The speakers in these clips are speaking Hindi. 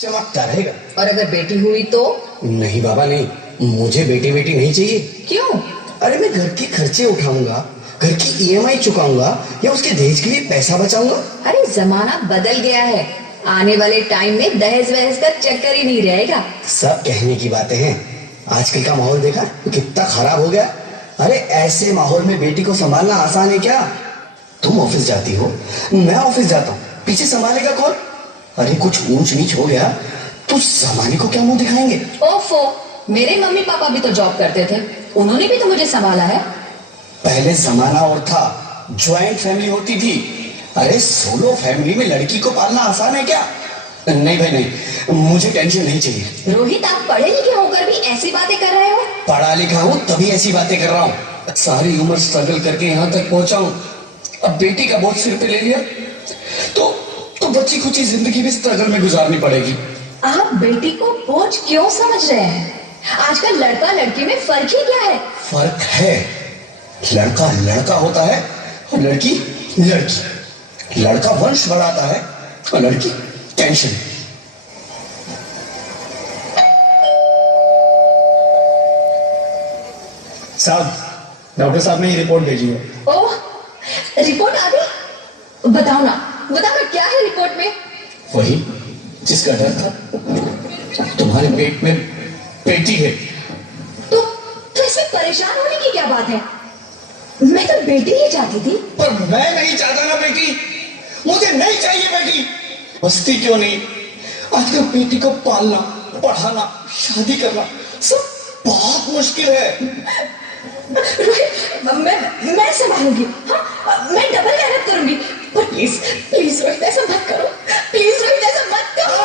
चमकता रहेगा। और अगर बेटी हुई तो? नहीं बाबा नहीं, मुझे बेटी बेटी नहीं चाहिए। क्यों? अरे मैं घर के खर्चे उठाऊंगा, घर की ईएमआई चुकाऊंगा या उसके दहेज के लिए पैसा बचाऊंगा। अरे जमाना बदल गया है, आने वाले टाइम में दहेज वहेज का चक्कर ही नहीं रहेगा। सब कहने की बातें हैं, आजकल का माहौल देखा कितना खराब हो गया। अरे ऐसे माहौल में बेटी को संभालना आसान है क्या? तुम ऑफिस जाती हो, मैं ऑफिस जाता हूँ, पीछे संभालेगा कौन? अरे कुछ ऊंच नीच हो गया तो जमाने को क्या मुंह दिखाएंगे? ओफो, मेरे मम्मी पापा भी तो जॉब करते थे, उन्होंने भी तो मुझे संभाला है। पहले जमाना और था, ज्वाइंट फैमिली होती थी। अरे सोलो फैमिली में लड़की को पालना आसान है क्या? नहीं भाई नहीं, मुझे टेंशन नहीं चाहिए। रोहित, आप पढ़े लिखे होकर भी ऐसी बातें कर रहे हो? पढ़ा लिखा हूँ तभी ऐसी बातें कर रहा हूँ। सारी उम्र स्ट्रगल करके यहाँ तक पहुंचा हूँ, अब बेटी का बोझ सिर पे ले लिया तो बच्ची खुची जिंदगी भी स्ट्रगल में गुजारनी पड़ेगी। आप बेटी को बोझ क्यों समझ रहे हैं? आजकल लड़का लड़की में फर्क ही क्या है? फर्क है, लड़का लड़का होता है और लड़की लड़की। लड़का वंश बढ़ाता है और लड़की टेंशन। साहब, डॉक्टर साहब ने ये रिपोर्ट भेजी है। ओह, रिपोर्ट आ गई? बताओ ना क्या है रिपोर्ट में? वही जिसका डर था, तुम्हारे पेट में बेटी है। तो इसमें परेशान होने की क्या बात है? मैं तो बेटी ही चाहती थी। पर मैं नहीं चाहता ना बेटी, मुझे नहीं चाहिए बेटी। बस्ती क्यों नहीं, आजकल बेटी को पालना, पढ़ाना, शादी करना सब बहुत मुश्किल है। रोहित, मैं संभालूंगी। हाँ, मैं डबल मेहनत करूंगी। पर प्लीज प्लीज रोहित, ऐसा मत करो। प्लीज रोहित, ऐसा मत करो।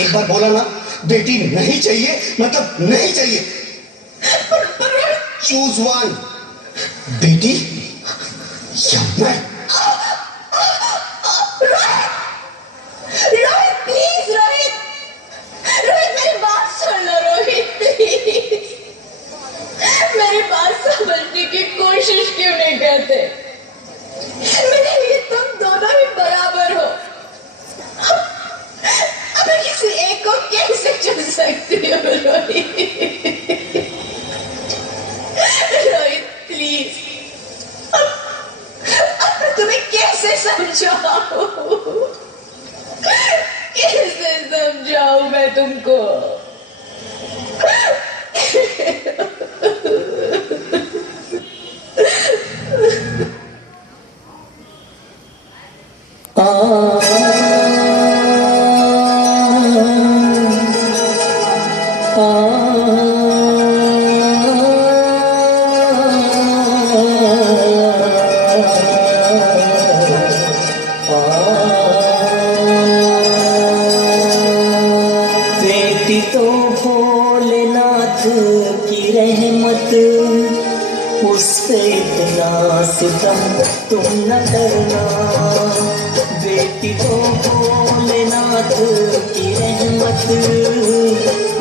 एक बार बोला ना, बेटी नहीं चाहिए मतलब नहीं चाहिए। चूज वन, बेटी या मैं। रोहित प्लीज, रोहित मेरी बात सुन लो। रोहित प्लीज, मेरी बात समझने की कोशिश क्यों नहीं करते? मेरे लिए तुम दोनों ही बराबर हो। अब मैं किसी एक को कैसे चुन सकती हूँ? रोहित प्लीज, अब मैं तुम्हें कैसे समझाऊं? कैसे समझाऊं मैं तुमको? बेटी तो भोलेनाथ की रहमत, उस पे इतना सितम तुम न करना। बेटी तो भोलेनाथ की रहमत,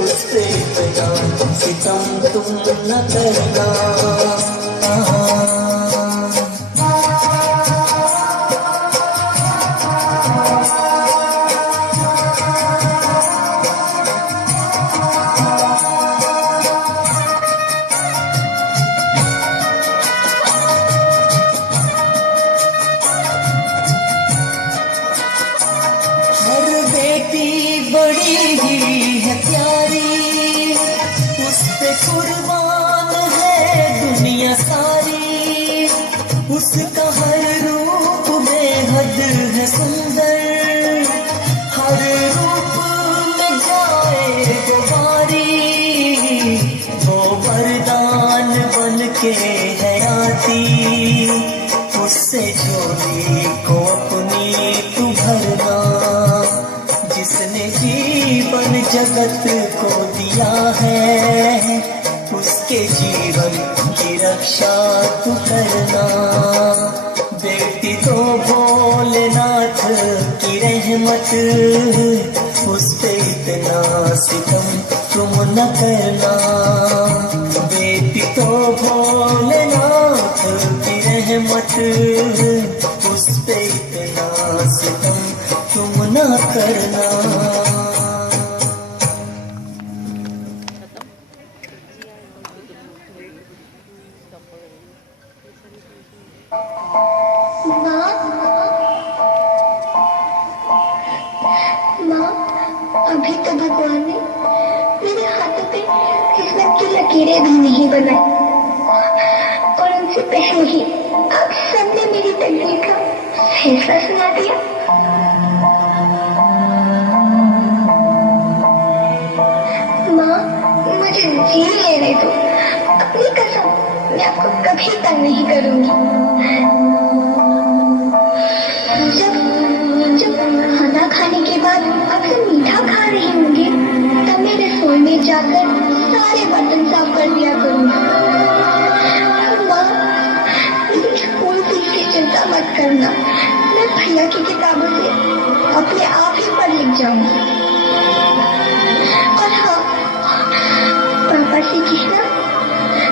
उस पे इतना सितम तुम न करना। बड़ी ही है प्यारी, उस पे कुर्बान है दुनिया सारी। उसका हर रूप बेहद है सुंदर, हर रूप में जाए तो बारी। वो वरदान बन के है आती, उससे जोड़ी को अपनी तू भरना। जिसने जीवन जगत को दिया है, उसके जीवन की रक्षा तू करना। बेटी तो भोलेनाथ की रहमत, उस पे इतना सितम तुम न करना। बेटी तो भोलेनाथ की रहमत, उस पे इतना सितम तुम न ना करना। माँ, अभी तो भगवान ने मेरे हाथों पे किस्मत की लकीरें भी नहीं बनाई, और उनसे पहले ही आप सबने मेरी तकदीर का फैसला सुना दिया। माँ, मुझे जी लेने दो, अपनी कसम, मैं आपको कभी तंग नहीं करूंगी। जब जब खाना खाने के बाद आप सब मीठा खा रहे होंगे, तब मैं रसोई में जाकर सारे बर्तन साफ कर दिया करूंगी। माँ, मेरी स्कूल फीस की चिंता मत करना, मैं भैया की किताबों से अपने आप ही पढ़ लिख जाऊंगी। और हाँ, पापा से कहना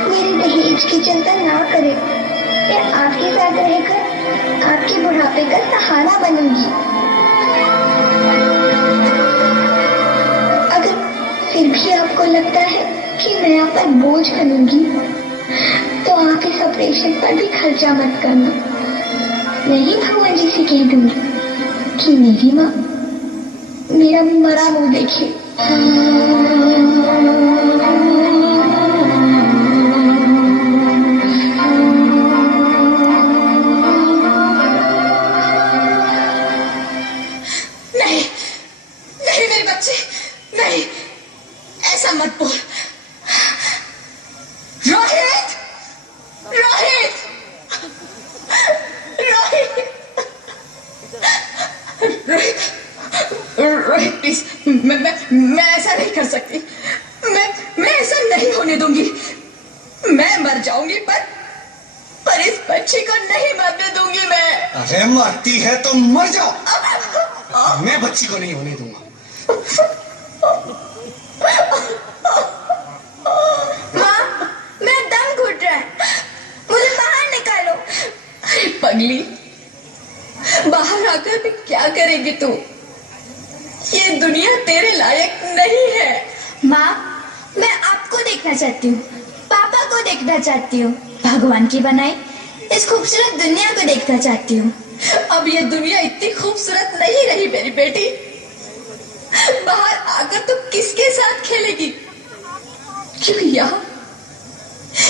मेरे दहेज की चिंता ना करे, मैं आपके साथ रहकर आपके बुढ़ापे का सहारा बनूंगी। अगर फिर भी आपको लगता है कि मैं आप पर बोझ बनूंगी, तो आप इस ऑपरेशन पर भी खर्चा मत करना। मैं ही भगवान जी से कह दूंगी कि मेरी माँ मेरा मरा मुंह देखे। नहीं, नहीं मेरे बच्चे, नहीं, ऐसा मत बोल। रोहित, रोहित, रोहित, रोहित, रोहित प्लीज, मैं ऐसा नहीं कर सकती। मैं ऐसा नहीं होने दूंगी। मैं मर जाऊंगी, पर इस बच्ची को नहीं मरने दूंगी मैं। अरे मरती है तो मर जाओ, मैं बच्ची को नहीं होने दूंगा। माँ, मेरा दम घुट रहा है, मुझे बाहर निकालो। अरे पगली, बाहर आकर भी क्या करेगी तू? ये दुनिया तेरे लायक नहीं है। माँ, मैं आपको देखना चाहती हूँ, पापा को देखना चाहती हूँ, भगवान की बनाई इस खूबसूरत दुनिया को देखना चाहती हूँ। अब ये दुनिया इतनी खूबसूरत नहीं रही मेरी बेटी। बाहर आकर तो किसके साथ खेलेगी? क्योंकि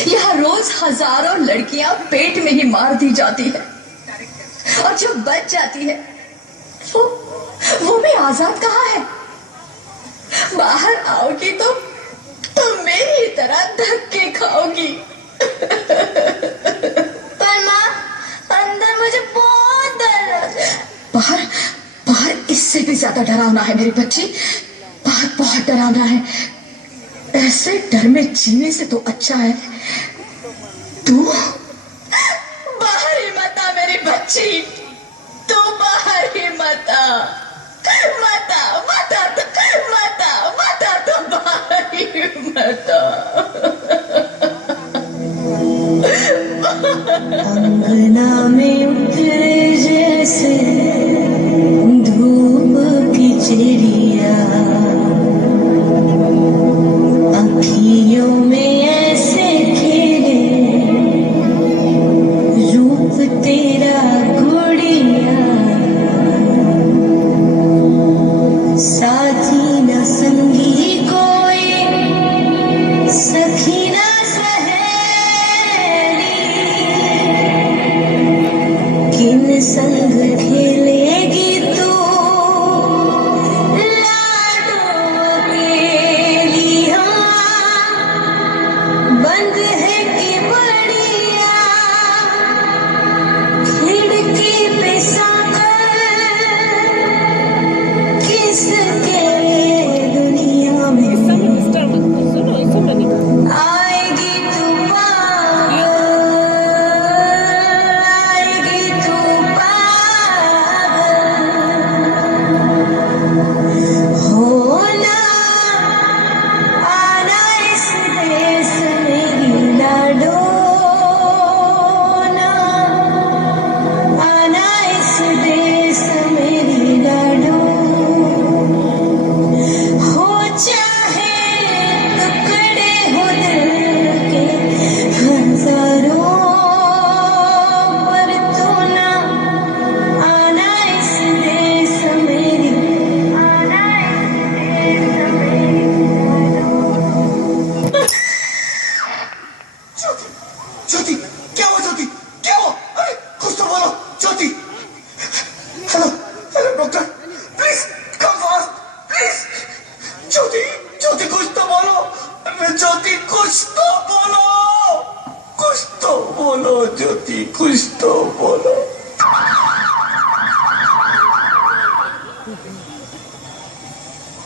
यहाँ रोज हजारों लड़कियां पेट में ही मार दी जाती है, और जो बच जाती है वो भी आजाद कहाँ है? बाहर आओगी तो मेरी तरह धक्के खाओगी। पर माँ, अंदर मुझे बहुत डर लग रहा है। बाहर इससे भी ज्यादा डरावना है मेरी बच्ची, बाहर बहुत डरावना है। ऐसे डर में जीने से तो अच्छा है तू बाहर ही मत आ मेरी बच्ची, तू बाहर ही मत आ, मत आ, मत आ, मत आ, मत आ, तू बाहर ही मत आ। अंगना में उतरे जैसे धूप की चिड़िया, अखियों में ऐसे खेले रूप तेरा गुड़िया, साथी न संगी कोई, सखी न सहेली,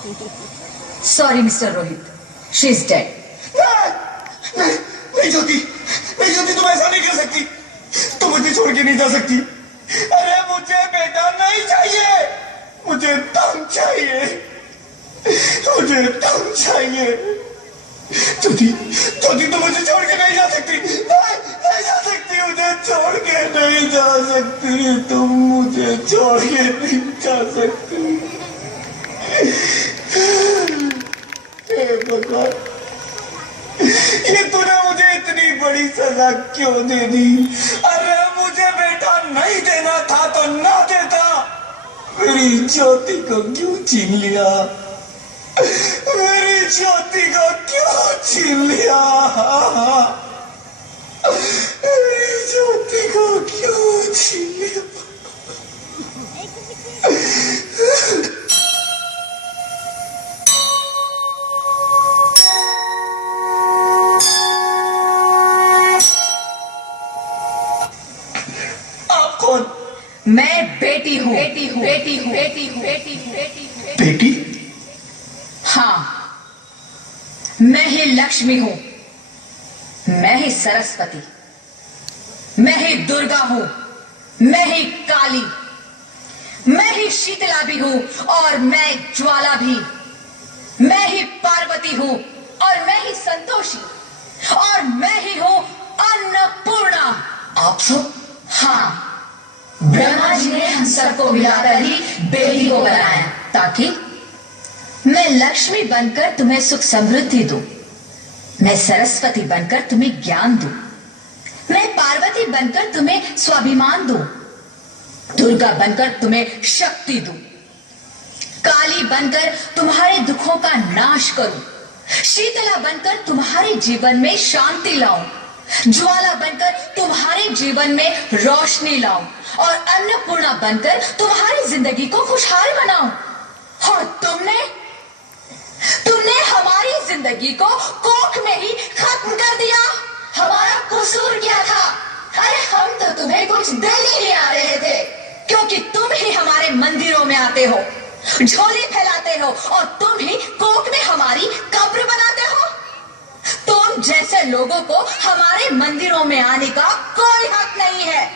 sorry mister Rohit, she is dead. नहीं ज्योति, नहीं ज्योति, तुम ऐसा नहीं कर सकती। तुम मुझे छोड़ के नहीं जा सकती। अरे मुझे बेटा नहीं चाहिए, मुझे तुम चाहिए, मुझे तुम चाहिए। ज्योति, ज्योति, तुम मुझे छोड़ के नहीं जा सकती। नहीं जा सकती, मुझे छोड़ के नहीं जा सकती। तुम मुझे छोड़ के नहीं जा सकती। हे भगवान, ये तूने मुझे इतनी बड़ी सजा क्यों दे दी? अरे मुझे बेटा नहीं देना था तो ना देता। मेरी ज्योति को क्यों छीन लिया? मेरी ज्योति को क्यों छीन लिया? मेरी ज्योति को क्यों छीन लिया? आप कौन? मैं बेटी हूँ, बेटी हूँ, बेटी हूँ, बेटी हूँ, बेटी हूँ, बेटी हूँ। बेटी? हाँ, मैं ही लक्ष्मी हूँ, मैं ही सरस्वती, मैं ही दुर्गा हूँ, मैं ही काली, मैं ही शीतला भी हूँ और मैं ज्वाला भी, मैं ही पार्वती हूँ और मैं ही संतोषी, और मैं ही हूँ अन्नपूर्णा। आप सब? हाँ, ब्रह्मा जी ने हम सबको मिलाकर ही बेटी को बनाया ताकि मैं लक्ष्मी बनकर तुम्हें सुख समृद्धि दूं, मैं सरस्वती बनकर तुम्हें ज्ञान दूं, मैं पार्वती बनकर तुम्हें स्वाभिमान दूं, दुर्गा बनकर तुम्हें शक्ति दूं, काली बनकर तुम्हारे दुखों का नाश करूं, शीतला बनकर तुम्हारे जीवन में शांति लाऊं, ज्वाला बनकर तुम्हारे जीवन में रोशनी लाऊं और अन्नपूर्णा बनकर तुम्हारी जिंदगी को खुशहाल बनाऊं। और तुमने हमारी जिंदगी को कोख में ही खत्म कर दिया। हमारा कसूर क्या था? अरे हम तो तुम्हें कुछ देने ही आ रहे थे, क्योंकि तुम ही हमारे मंदिरों में आते हो, झोली फैलाते हो और तुम ही कोख में हमारी कब्र बनाते हो। तुम जैसे लोगों को हमारे मंदिरों में आने का कोई हक नहीं है,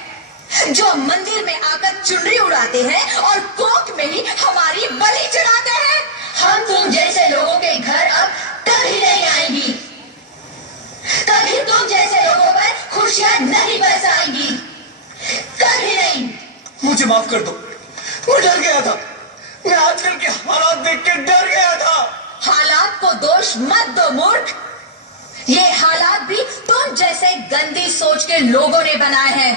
जो मंदिर में आकर चुनरी उड़ाते हैं और कोख में ही हमारी बलि चढ़ाते हैं। हम तुम जैसे लोगों के घर अब कभी नहीं आएंगी, कभी तुम जैसे लोगों पर खुशियां नहीं बरसाएंगी, कभी नहीं। मुझे माफ कर दो, मैं डर गया था। मैं आजकल के हालात देख के डर गया था। हालात को दोष मत दो मूर्ख, ये हालात भी तुम जैसे गंदी सोच के लोगों ने बनाए हैं।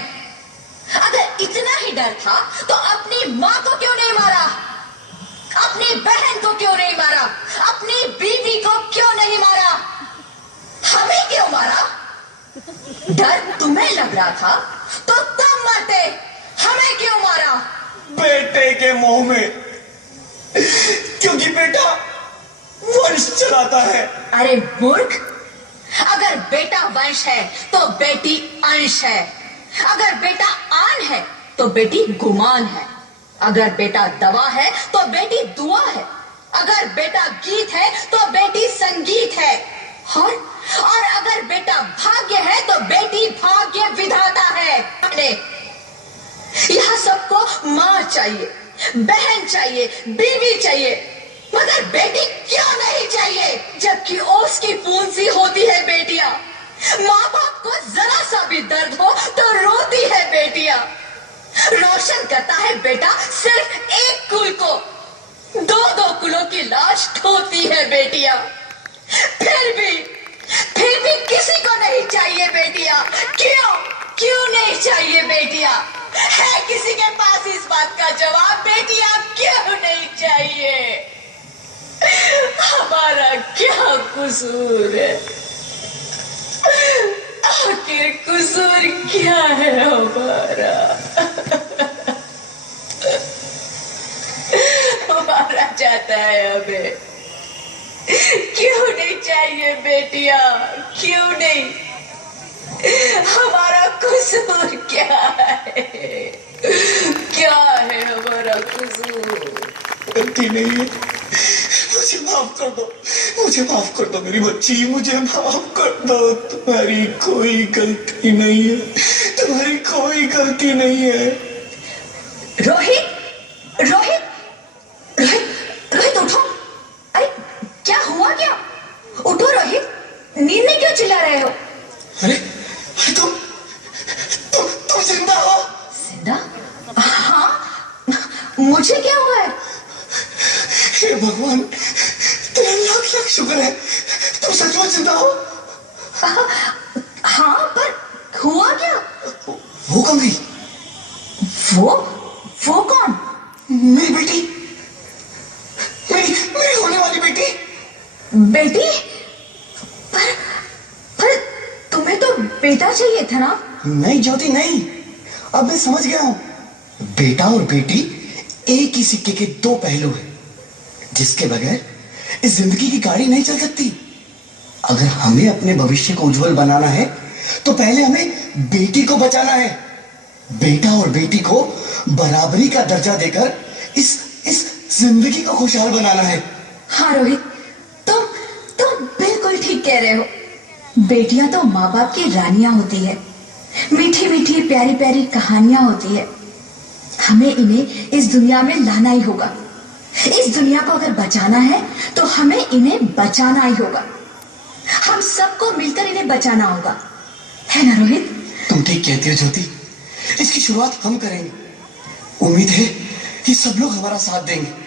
अगर इतना ही डर था तो अपनी माँ को क्यों नहीं मारा, अपनी बहन को क्यों नहीं मारा, अपनी बीवी को क्यों नहीं मारा, हमें क्यों मारा? डर तुम्हें लग रहा था तो तुम मरते, हमें क्यों मारा? बेटे के मोह में, क्योंकि बेटा वंश चलाता है। अरे मूर्ख, अगर बेटा वंश है तो बेटी अंश है, अगर बेटा आन है तो बेटी गुमान है, अगर बेटा दवा है तो बेटी दुआ है, अगर बेटा गीत है तो बेटी संगीत है, और अगर बेटा भाग्य है तो बेटी भाग्य विधाता है। यहाँ सबको माँ चाहिए, बहन चाहिए, बीवी चाहिए, मगर बेटी क्यों नहीं चाहिए? जबकि ओस की बूंद सी होती है बेटियां, माँ बाप को जरा सा भी दर्द हो तो रोती है बेटियां। रोशन करता है बेटा सिर्फ एक कुल को, दो दो कुलों की लाश ढोती है बेटियां। फिर भी किसी को नहीं चाहिए बेटियां। क्यों नहीं चाहिए बेटियां? है किसी के पास इस बात का जवाब? बेटियां क्यों नहीं चाहिए? हमारा क्या कसूर है? आखिर कसूर क्या है हमारा? हमारा जाता है हमें। क्यों नहीं चाहिए बेटियां? क्यों नहीं? हमारा कसूर क्या है? क्या है हमारा कसूर? गलती नहीं है, मुझे माफ कर दो, मुझे माफ कर दो मेरी बच्ची, मुझे माफ कर दो। तुम्हारी कोई गलती नहीं है, तुम्हारी कोई गलती नहीं है। रोहित रोहित रोहित रोहित उठो। अरे क्या हुआ क्या? उठो रोहित, नींद में क्यों चिल्ला रहे हो? अरे तुम जिंदा हो? जिंदा? हाँ, मुझे क्या हुआ है? हे भगवान, तेरा लाख लाख शुक्र है, तुम सचमुच जिंदा हो। हाँ, पर हुआ क्या? वो कौन गई? वो कौन? मेरी बेटी, मेरी होने वाली बेटी। बेटी? पर तुम्हें तो बेटा चाहिए था ना? नहीं ज्योति नहीं, अब मैं समझ गया हूं। बेटा और बेटी एक ही सिक्के के दो पहलू हैं, जिसके बगैर इस जिंदगी की गाड़ी नहीं चल सकती। अगर हमें अपने भविष्य को उज्जवल बनाना है तो पहले हमें बेटी को बचाना है। बेटा और बेटी को बराबरी का दर्जा देकर इस जिंदगी को खुशहाल बनाना है। हाँ रोहित, तुम बिल्कुल ठीक कह रहे हो। बेटियां तो माँ बाप की रानियां होती है, मीठी मीठी प्यारी प्यारी कहानियां होती है। हमें इन्हें इस दुनिया में लाना ही होगा। इस दुनिया को अगर बचाना है तो हमें इन्हें बचाना ही होगा। हम सबको मिलकर इन्हें बचाना होगा, है ना रोहित? तुम ठीक कहती हो ज्योति, इसकी शुरुआत हम करेंगे। उम्मीद है कि सब लोग हमारा साथ देंगे।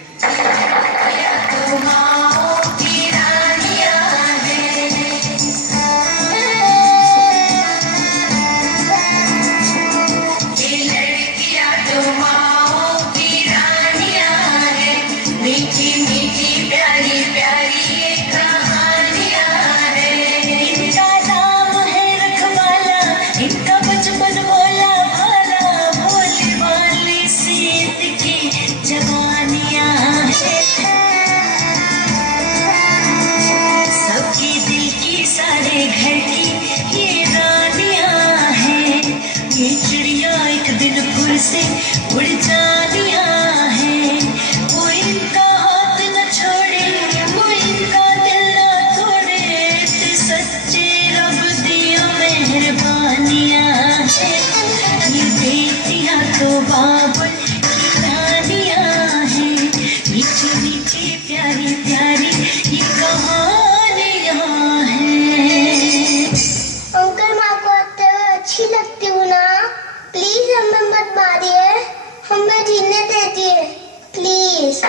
से उड़ जानिया है, वो इनका हाथ न छोड़े, वो इनका दिल न तोड़े। ते सच्चे रब दिया मेहरबानिया है, ये बेटियां तो बाबुल की रानिया है। मीठी मीठी प्यारी प्यारी ये कहानियां हैं। अंकल, माँ को अच्छी लगती हूँ ना, प्लीज हमें मत मारिए, हमें जीने दीजिए प्लीज।